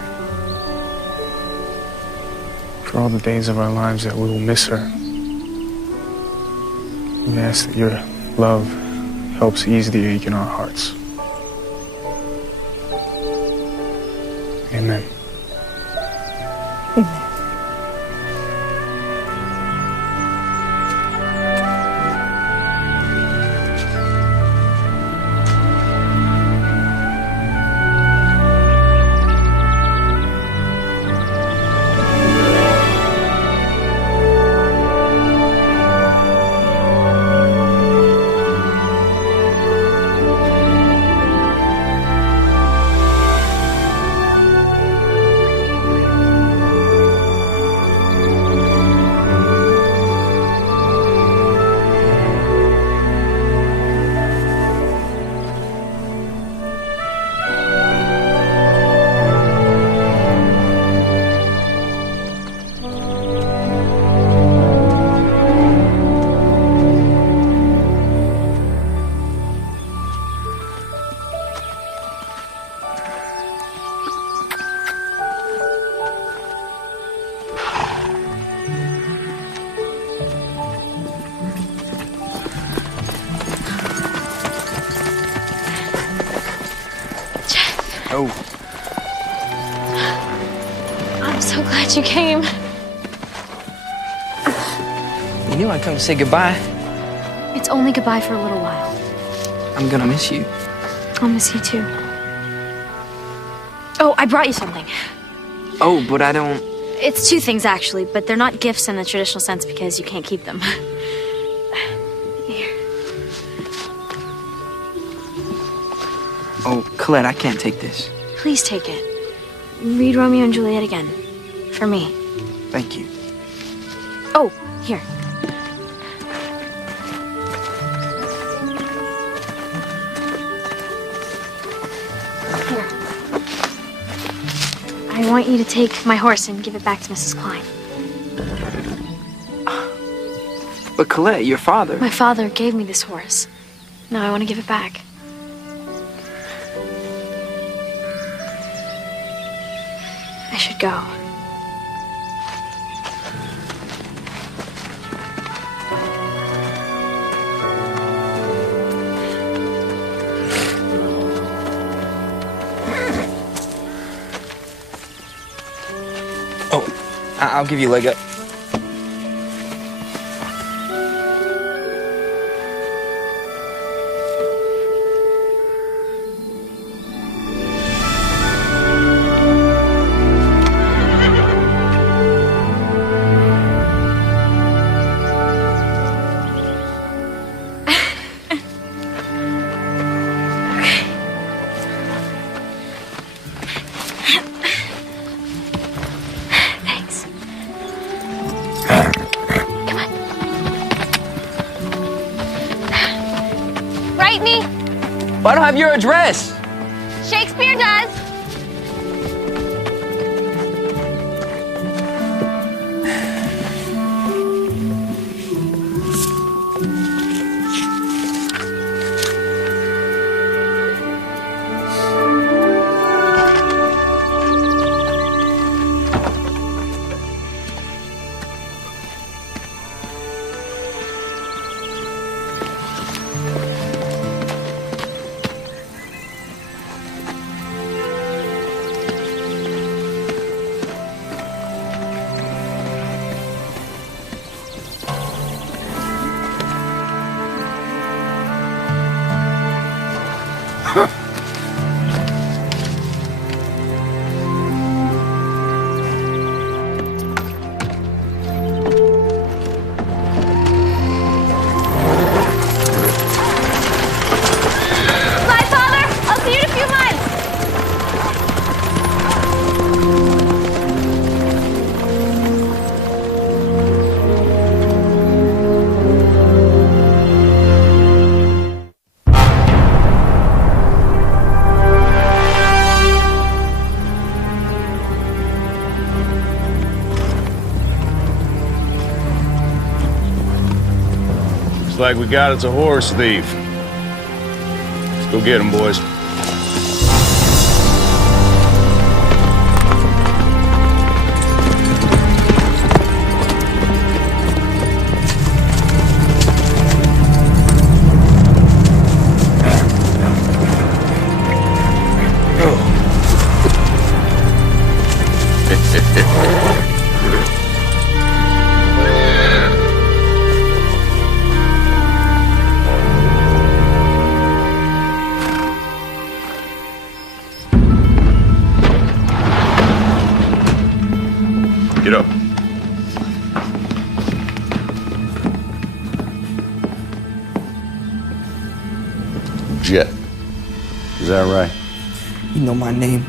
For all the days of our lives that we will miss her. We ask that your love helps ease the ache in our hearts. Amen. Amen. Oh. I'm so glad you came. You knew I'd come to say goodbye. It's only goodbye for a little while. I'm gonna miss you. I'll miss you too. Oh, I brought you something. Oh, but I don't... It's two things actually, but they're not gifts in the traditional sense because you can't keep them. Here. Oh, Colette, I can't take this. Please take it. Read Romeo and Juliet again. For me. Thank you. Oh, here. Here. I want you to take my horse and give it back to Mrs. Klein. But Colette, your father... My father gave me this horse. Now I want to give it back. I should go. Oh, I'll give you a leg up. Thanks. Come on. Write me. Well, I don't have your address. Shakespeare does. like we got it's a horse thief. Let's go get him, boys. Get up. Jet. Is that right? You know my name.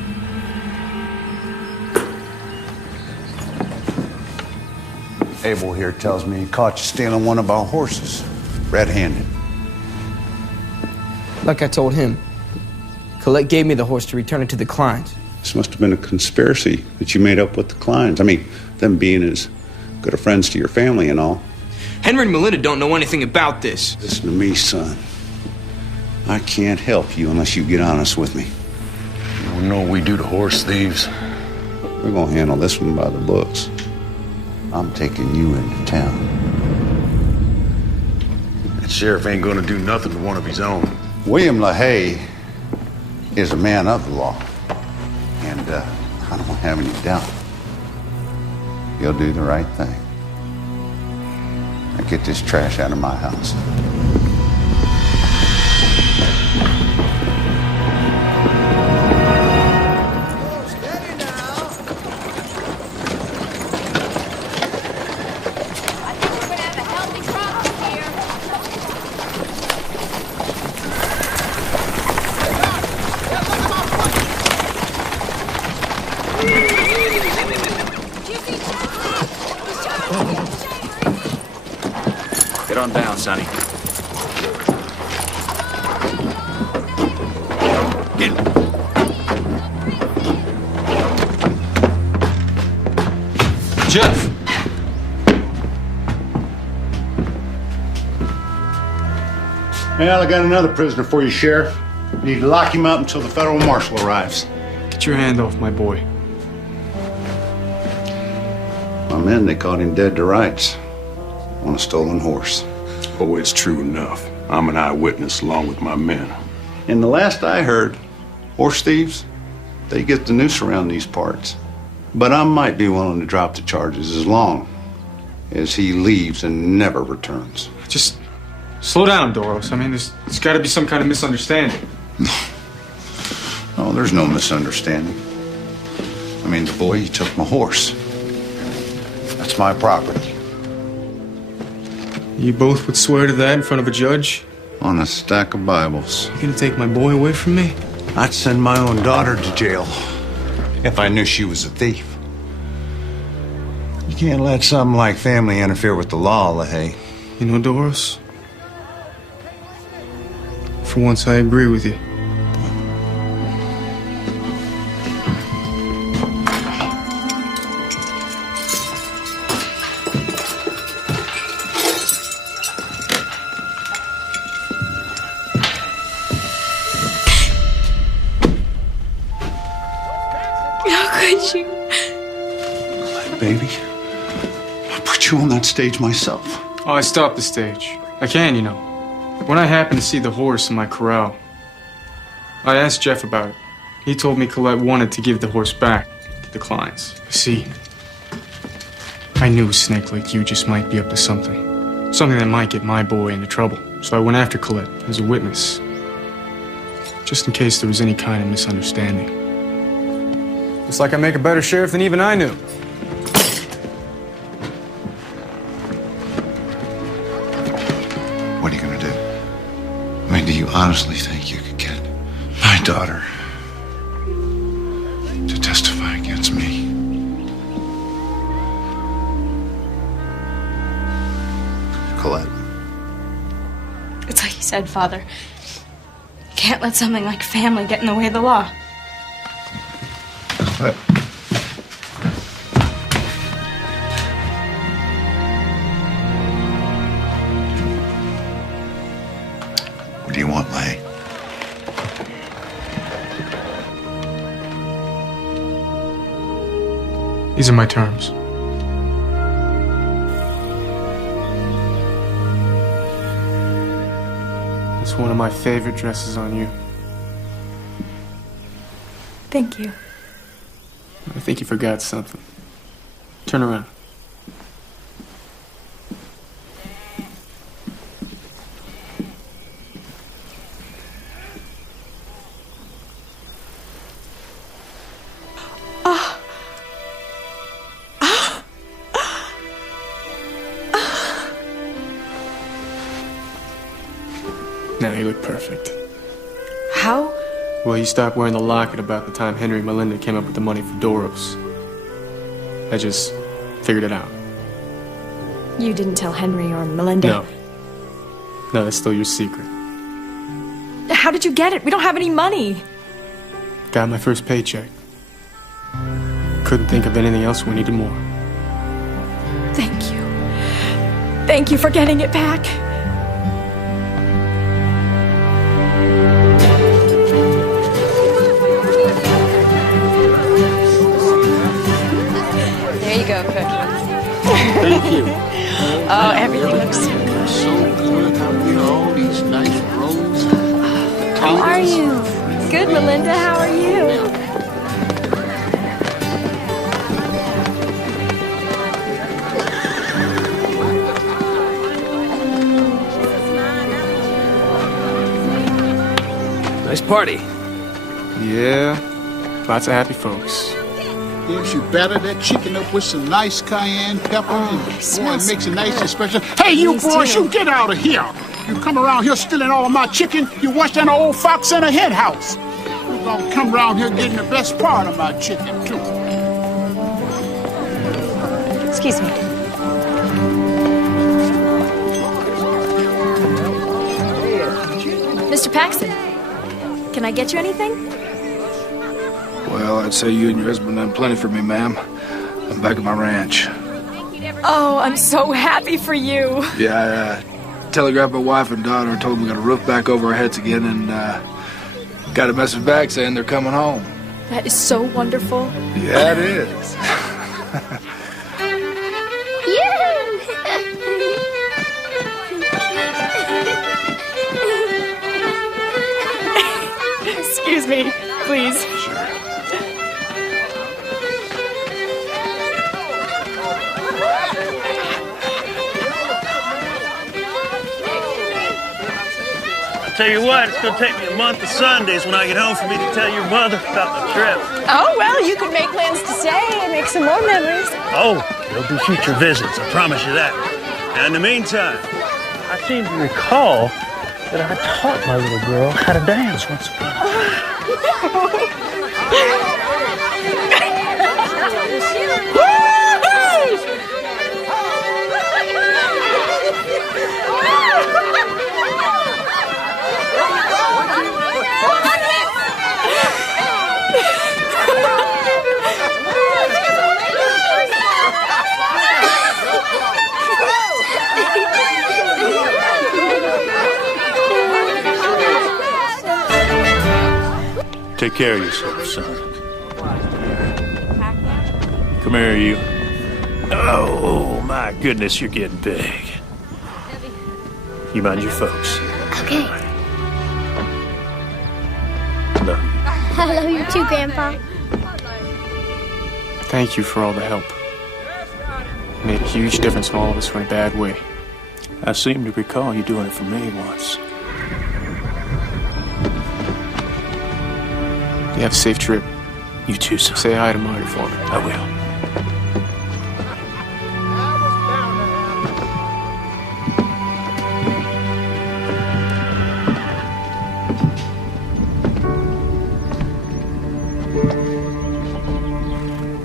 Abel here tells me he caught you stealing one of our horses, red-handed. Like I told him, Colette gave me the horse to return it to the Kleins. This must have been a conspiracy that you made up with the Kleins. I mean, them being as good of friends to your family and all. Henry and Melinda don't know anything about this. Listen to me, son. I can't help you unless you get honest with me. You don't know what we do to horse thieves. We're gonna handle this one by the books. I'm taking you into town. That sheriff ain't gonna do nothing to one of his own. William LaHaye is a man of the law. And I don't have any doubt he'll do the right thing. Now get this trash out of my house. Get on down, Sonny. Get him. Jeff! Well, I got another prisoner for you, Sheriff. You need to lock him up until the federal marshal arrives. Get your hand off my boy. My men, they caught him dead to rights on a stolen horse. Oh, it's true enough. I'm an eyewitness along with my men. And the last I heard, horse thieves, they get the noose around these parts. But I might be willing to drop the charges as long as he leaves and never returns. Just slow down, Doros. I mean, there's got to be some kind of misunderstanding. No, there's no misunderstanding. I mean, the boy, he took my horse. That's my property. You both would swear to that in front of a judge? On a stack of Bibles. You gonna take my boy away from me? I'd send my own daughter to jail if I knew she was a thief. You can't let something like family interfere with the law, LaHaye. You know, Doros, for once I agree with you. Baby, I put you on that stage myself. Oh, I stopped the stage. I can, you know. When I happened to see the horse in my corral, I asked Jeff about it. He told me Colette wanted to give the horse back to the Kleins. See, I knew a snake like you just might be up to something. Something that might get my boy into trouble. So I went after Colette as a witness, just in case there was any kind of misunderstanding. It's like I make a better sheriff than even I knew. What are you gonna do? I mean, do you honestly think you could get my daughter to testify against me? Colette. It's like you said, Father. You can't let something like family get in the way of the law. Colette. These are my terms. It's one of my favorite dresses on you. Thank you. I think you forgot something. Turn around. Now you look perfect. How? Well, you stopped wearing the locket about the time Henry and Melinda came up with the money for Doros. I just figured it out. You didn't tell Henry or Melinda? No. No, that's still your secret. How did you get it? We don't have any money. Got my first paycheck. Couldn't think of anything else. We needed more. Thank you. Thank you for getting it back. There you go, Cook. Thank you. Oh, everything looks so good. So good. All these nice rolls. How are you? Good, Melinda. How are you? Nice party. Yeah, lots of happy folks. Yes, you batter that chicken up with some nice cayenne pepper. Boy, it makes it nice and special. Hey, you boys, you get out of here. You come around here stealing all of my chicken. You watch that old fox in a hen house. You're gonna come around here getting the best part of my chicken, too. Excuse me. Mr. Paxton, can I get you anything? Well, I'd say you and your husband done plenty for me, ma'am. I'm back at my ranch. Oh, I'm so happy for you. Yeah, I telegraphed my wife and daughter and told them we got a roof back over our heads again and got a message back saying they're coming home. That is so wonderful. Yeah, it is. Excuse me, please. Sure. Tell you what, it's gonna take me a month of Sundays when I get home for me to tell your mother about the trip. Oh, well, you could make plans to stay and make some more memories. Oh, there'll be future visits, I promise you that. And in the meantime, I seem to recall that I taught my little girl how to dance once upon a Take care of yourself, son. Come here, you. Oh, my goodness, you're getting big. You mind your folks. Okay. Love you. I love you too, Grandpa. Thank you for all the help. It made a huge difference when all of us were in a bad way. I seem to recall you doing it for me once. You have a safe trip. You too, son. Say hi to Marty for me. I will.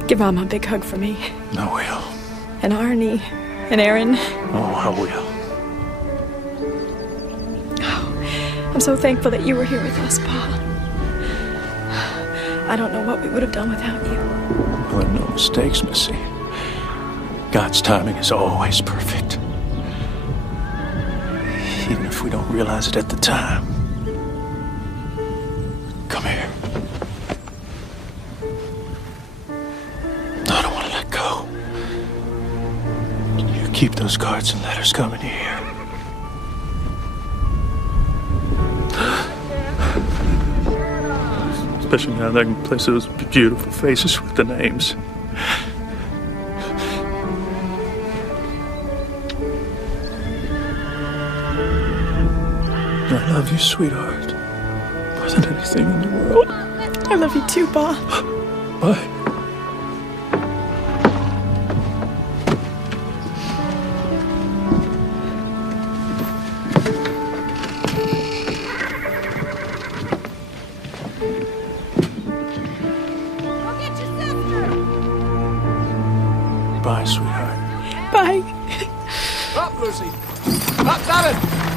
Give Mom a big hug for me. I will. And Arnie. And Aaron. Oh, I will. Oh, I'm so thankful that you were here with us, Pa. I don't know what we would have done without you. There are no mistakes, Missy. God's timing is always perfect. Even if we don't realize it at the time. Come here. I don't want to let Keep those cards and letters coming here. Especially now that I can place those beautiful faces with the names. I love you, sweetheart. More than anything in the world. I love you too, Bob. Bye. Bye, sweetheart. Bye. Up, Lucy. Up, David.